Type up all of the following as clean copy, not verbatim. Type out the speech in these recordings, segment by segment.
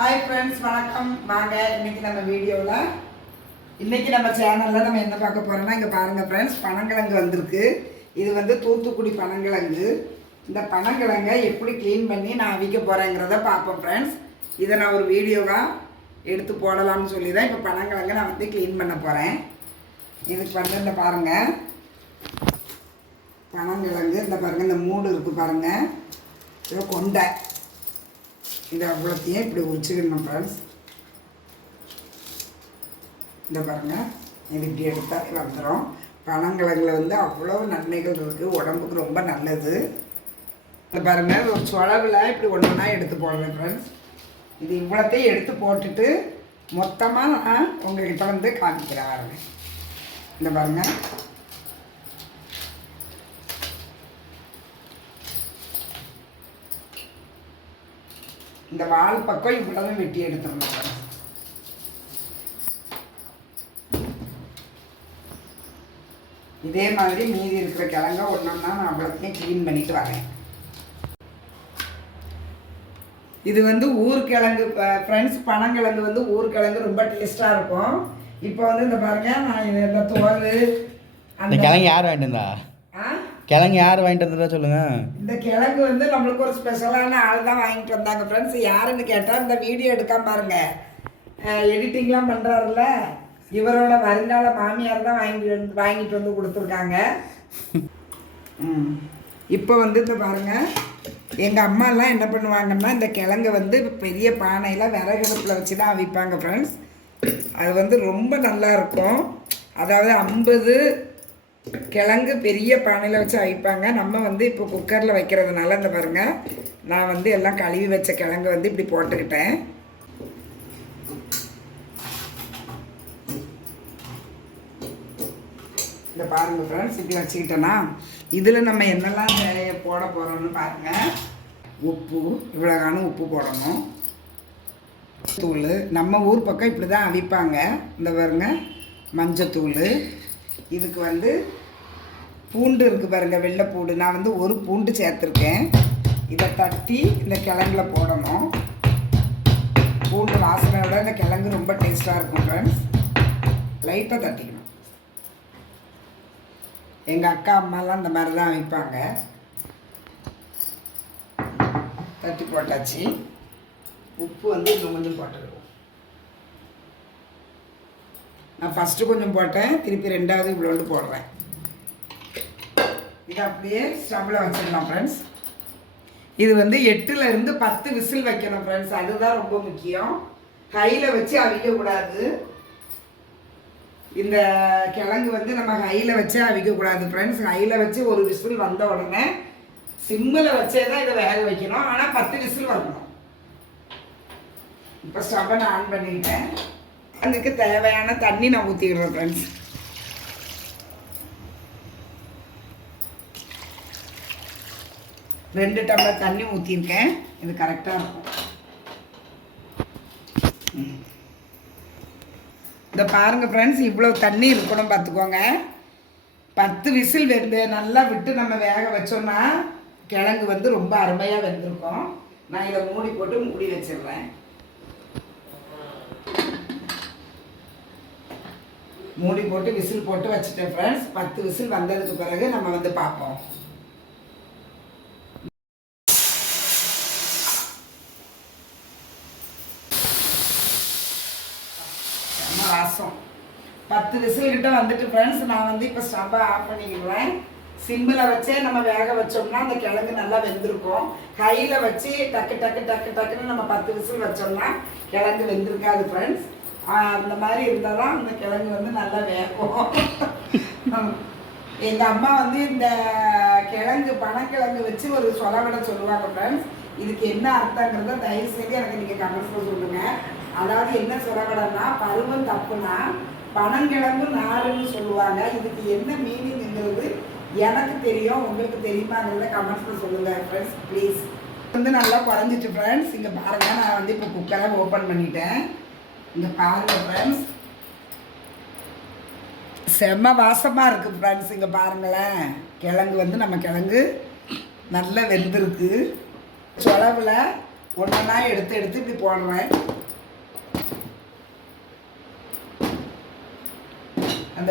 Hi friends, வணக்கம். வாங்க இன்னைக்கு நம்ம வீடியோவில் இன்றைக்கி நம்ம சேனலில் நம்ம என்ன பார்க்க போகிறோம்னா, இங்கே பாருங்கள் ஃப்ரெண்ட்ஸ், பனங்கிழங்கு வந்திருக்கு. இது வந்து தூத்துக்குடி பனங்கிழங்கு. இந்த பனங்கிழங்கை எப்படி க்ளீன் பண்ணி நான் அவிக்க போகிறேங்கிறத பார்ப்போம் ஃப்ரெண்ட்ஸ். இதை நான் ஒரு வீடியோவாக எடுத்து போடலாம்னு சொல்லி தான் இப்போ பனங்கிழங்கை நான் வந்து க்ளீன் பண்ண போகிறேன். இதுக்கு வந்து இந்த பாருங்கள் பனங்கிழங்கு, இந்த பாருங்கள் இந்த மூடு இருக்குது பாருங்கள், இதை கொண்டை, இதை அவ்வளோத்தையும் இப்படி உரிச்சுக்கணும் ஃப்ரெண்ட்ஸ். இந்த பாருங்கள், இது இப்படி எடுத்தால் வந்துடும். பனங்கிழங்குல வந்து அவ்வளோ நன்மைகள் இருக்குது, உடம்புக்கு ரொம்ப நல்லது. இந்த பாருங்கள், ஒரு சொலவில் இப்படி ஒன்று ஒன்றா எடுத்து போடுறேன் ஃப்ரெண்ட்ஸ். இது இவ்வளோத்தையும் எடுத்து போட்டுட்டு மொத்தமாக நான் உங்கள்கிட்ட வந்து காமிக்கிறேன் பாருங்க. இந்த பாருங்கள், இந்த வால் பக்கம் இவ்வளவு வெட்டி எடுத்துடணும். இதே மாதிரி மீதி இருக்கிற கிழங்க ஒன்றொன்னா நான் அவ்வளோத்தையும் க்ளீன் பண்ணிட்டு வரேன். இது வந்து ஊர்கிழங்கு ஃப்ரெண்ட்ஸ். பனங்கிழங்கு வந்து ஊர்கிழங்கு ரொம்ப டேஸ்ட்டாக இருக்கும். இப்போ வந்து இந்த பாருங்க, நான் இந்த தோல் அந்த கிழங்கு யார் வாங்கிட்டு இருந்தா? கிழங்கு யார் வாங்கிட்டு வந்ததா சொல்லுங்க. இந்த கிழங்கு வந்து நம்மளுக்கு ஒரு ஸ்பெஷலான ஆள் தான் வாங்கிட்டு வந்தாங்க ஃப்ரெண்ட்ஸ். யாருன்னு கேட்டால் இந்த வீடியோ எடுக்காம பாருங்க, எடிட்டிங்லாம் பண்ணுறாருல, இவரோட வருங்கால மாமியார் தான் வாங்கிட்டு வந்து கொடுத்துருக்காங்க. இப்போ வந்து இந்த பாருங்க, எங்கள் அம்மாலாம் என்ன பண்ணுவாங்கன்னா, இந்த கிழங்கை வந்து பெரிய பானையில் விறகடுப்பில் வச்சு தான் அவிப்பாங்க ஃப்ரெண்ட்ஸ். அது வந்து ரொம்ப நல்லா இருக்கும். அதாவது 50 கிழங்கு பெரிய பானையில் வச்சு அவிப்பாங்க. நம்ம வந்து இப்போ குக்கரில் வைக்கிறதுனால இந்த பாருங்கள், நான் வந்து எல்லாம் கழுவி வச்ச கிழங்கு வந்து இப்படி போட்டுக்கிட்டேன். இந்த பாருங்கள் ஃப்ரெண்ட்ஸ், இப்படி வச்சுக்கிட்டேன்னா இதில் நம்ம என்னெல்லாம் போட போகிறோம்னு பாருங்கள். உப்பு, இவ்வளோகான உப்பு போடணும். தூள், நம்ம ஊர் பக்கம் இப்படி தான் அவிப்பாங்க. இந்த பாருங்க, மஞ்சத்தூள். இதுக்கு வந்து பூண்டு இருக்குது பாருங்கள், வெள்ளைப்பூண்டு. நான் வந்து ஒரு பூண்டு சேர்த்துருக்கேன். இதை தட்டி இந்த கிழங்குல போடணும். பூண்டு வாசனையோட இந்த கிழங்கு ரொம்ப டேஸ்ட்டாக இருக்கும் ஃப்ரெண்ட்ஸ். லைட்டாக தட்டிக்கணும். எங்கள் அக்கா அம்மாலாம் இந்த மாதிரி தான் வைப்பாங்க. தட்டி போட்டாச்சு. உப்பு வந்து இன்னும் கொஞ்சம் போட்டுருவோம். நான் ஃபஸ்ட்டு கொஞ்சம் போட்டேன், திருப்பி ரெண்டாவது இவ்வளோண்டு போடுறேன். இதை அப்படியே ஸ்டவ்வில் வச்சிடலாம் ஃப்ரெண்ட்ஸ். இது வந்து 8லேருந்து 10 விசில் வைக்கணும் ஃப்ரெண்ட்ஸ். அதுதான் ரொம்ப முக்கியம். கையில் வச்சு அவிக்கக்கூடாது. இந்த கிழங்கு வந்து நம்ம கையில் வச்சு அவிக்கக்கூடாது ஃப்ரெண்ட்ஸ். கையில் வச்சு ஒரு விசில் வந்த உடனே சிம்மில் வச்சே தான் இதை வேக வைக்கணும். ஆனால் 10 விசில் வரணும். இப்போ ஸ்டவ்வை நான் ஆன் பண்ணிக்கிட்டேன். அதுக்கு தேவையான தண்ணி நான் ஊற்றிக்கிறேன் ஃப்ரெண்ட்ஸ். ரெண்டு டம்ளர் தண்ணி ஊற்றிருக்கேன். இது கரெக்டாக இருக்கும். இந்த பாருங்கள் ஃப்ரெண்ட்ஸ், இவ்வளோ தண்ணி இருக்கணும் பார்த்துக்கோங்க. 10 விசில் வெந்து நல்லா விட்டு நம்ம வேக வச்சோன்னா கிழங்கு வந்து ரொம்ப அருமையாக வெந்திருக்கும். நான் இதை மூடி போட்டு மூடி வச்சிடுறேன். மூடி போட்டு விசில் போட்டு வச்சுட்டேன் ஃப்ரெண்ட்ஸ். 10 விசில் வந்ததுக்கு பிறகு நம்ம வந்து பார்ப்போம். வாசம் 10 விசில் கிட்ட வந்துட்டு ஃப்ரெண்ட்ஸ். நான் வந்து இப்போ ஸ்டவ்வை ஆஃப் பண்ணிக்கிறேன். சிம்மில் வச்சே நம்ம வேக வச்சோம்னா அந்த கிழங்கு நல்லா வெந்திருக்கும். கையில் வச்சு டக்கு டக்கு டக்கு டக்குன்னு நம்ம 10 விசில் வச்சோம்னா கிழங்கு வெந்திருக்காது ஃப்ரெண்ட்ஸ். அந்த மாதிரி இருந்தால் தான் அந்த கிழங்கு வந்து நல்லா வேகும். எங்கள் அம்மா வந்து இந்த கிழங்கு பனக்கிழங்கு வச்சு ஒரு சொலவடை சொல்லுவாங்க ஃப்ரெண்ட்ஸ். இதுக்கு என்ன அர்த்தங்கிறத தயவு செய்து எனக்கு நீங்கள் கமெண்ட்ஸில் சொல்லுங்கள். அதாவது என்ன சொலவடைன்னா, பருவம் தப்புனா பனங்கிழங்கு நாருன்னு சொல்லுவாங்க. இதுக்கு என்ன மீனிங்கிறது எனக்கு தெரியும், உங்களுக்கு தெரியுமாங்கிறத கமெண்ட்ஸில் சொல்லுங்கள் ஃப்ரெண்ட்ஸ் ப்ளீஸ். வந்து நல்லா குறைஞ்சிட்டு ஃப்ரெண்ட்ஸ். இங்கே பாருங்கள், நான் வந்து இப்போ குக்கரை ஓப்பன் பண்ணிட்டேன். இங்கே பாருங்கள் ஃப்ரெண்ட்ஸ், செம்ம வாசமாக இருக்குது ஃப்ரெண்ட்ஸ். இங்கே பாருங்களேன், கிழங்கு வந்து நம்ம கிழங்கு நல்லா வெந்திருக்கு. சொலவில் ஒன்றா எடுத்து எடுத்து இப்படி போடுறேன். அந்த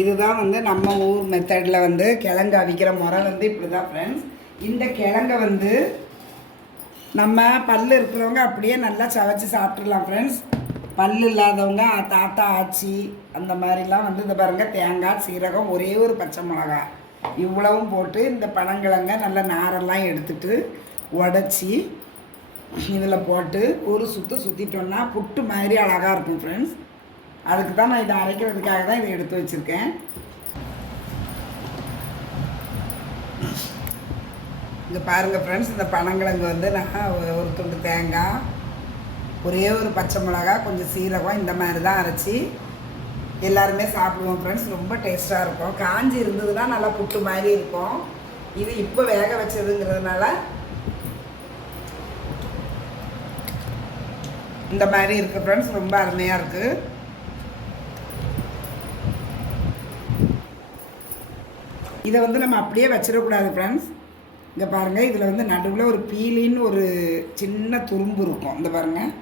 இதுதான் வந்து நம்ம ஊர் மெத்தடில் வந்து கிழங்கு அவிக்கிற முறை வந்து இப்படி தான் ஃப்ரெண்ட்ஸ். இந்த கிழங்கை வந்து நம்ம பல் இருக்கிறவங்க அப்படியே நல்லா சவைச்சி சாப்பிட்றலாம் ஃப்ரெண்ட்ஸ். பல் இல்லாதவங்க தாத்தா ஆச்சி அந்த மாதிரிலாம் வந்து இந்த பாருங்கள், தேங்காய் சீரகம் ஒரே ஒரு பச்சை மிளகா இவ்வளவும் போட்டு இந்த பனங்கிழங்க நல்லா நாரெல்லாம் எடுத்துட்டு உடச்சி இதில் போட்டு ஒரு சுற்றிட்டோன்னா புட்டு மாதிரி அழகாக இருக்கும் ஃப்ரெண்ட்ஸ். அதுக்கு தான் நான் இதை அரைக்கிறதுக்காக தான் இதை எடுத்து வச்சுருக்கேன். இங்கே பாருங்கள் ஃப்ரெண்ட்ஸ், இந்த பனங்கிழங்கு வந்து நான் ஒரு துண்டு தேங்காய் ஒரே ஒரு பச்சை மிளகா கொஞ்சம் சீரகம் இந்த மாதிரி தான் அரைச்சி எல்லாருமே சாப்பிடுவோம் ஃப்ரெண்ட்ஸ். ரொம்ப டேஸ்ட்டாக இருக்கும். காஞ்சி இருந்ததுன்னா நல்லா புட்டு மாதிரி இருக்கும். இது இப்போ வேக வச்சதுங்கிறதுனால இந்த மாதிரி இருக்குது ஃப்ரெண்ட்ஸ். ரொம்ப அருமையாக இருக்குது. இதை வந்து நம்ம அப்படியே வச்சிடக்கூடாது ஃப்ரெண்ட்ஸ். இங்கே பாருங்கள், இதில் வந்து நடுவில் ஒரு பீலின்னு ஒரு சின்ன துரும்பு இருக்கும். இந்த பாருங்கள்,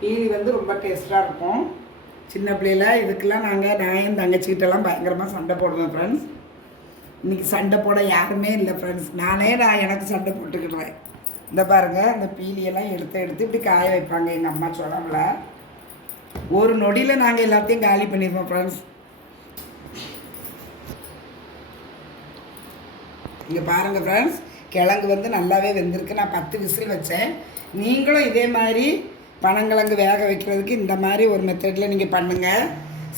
பீலி வந்து ரொம்ப டேஸ்ட்டாக இருக்கும். சின்ன பிள்ளையில் இதுக்கெல்லாம் நான் என் தங்கச்சிக்கிட்டெல்லாம் பயங்கரமாக சண்டை போடுவேன் ஃப்ரெண்ட்ஸ். இன்றைக்கி சண்டை போட யாருமே இல்லை ஃப்ரெண்ட்ஸ். நான் எனக்கு சண்டை போட்டுக்கிடுவேன். இந்த பாருங்கள், அந்த பீலியெல்லாம் எடுத்து இப்படி காய வைப்பாங்க எங்கள் அம்மா சொல்லாமல. ஒரு நொடியில் நாங்கள் எல்லாத்தையும் காலி பண்ணிடுவோம் ஃப்ரெண்ட்ஸ். இங்கே பாருங்கள் ஃப்ரெண்ட்ஸ், கிழங்கு வந்து நல்லாவே வெந்திருக்கு. நான் 10 விசில் வச்சேன். நீங்களும் இதே மாதிரி பனங்கிழங்கு வேக வைக்கிறதுக்கு இந்த மாதிரி ஒரு மெத்தடில் நீங்கள் பண்ணுங்கள்.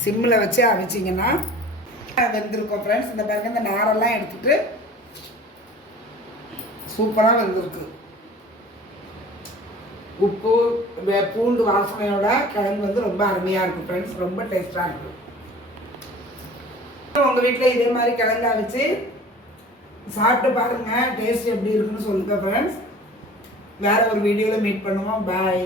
சிம்மில் வச்சு அவிச்சிங்கன்னா வெந்திருக்கும் ஃப்ரெண்ட்ஸ். இந்த பாருங்கள், இந்த நாரெல்லாம் எடுத்துகிட்டு சூப்பராக வெந்திருக்கு. உப்பு பூண்டு வாசனையோட கிழங்கு வந்து ரொம்ப அருமையாக இருக்கும் ஃப்ரெண்ட்ஸ். ரொம்ப டேஸ்ட்டாக இருக்கும். உங்கள் வீட்டில் இதே மாதிரி கிழங்கு அவிச்சு சாப்பிட்டு பாருங்கள், டேஸ்ட் எப்படி இருக்குன்னு சொல்லுங்கள் ஃப்ரெண்ட்ஸ். வேறு ஒரு வீடியோவில் மீட் பண்ணுவோம். பாய்.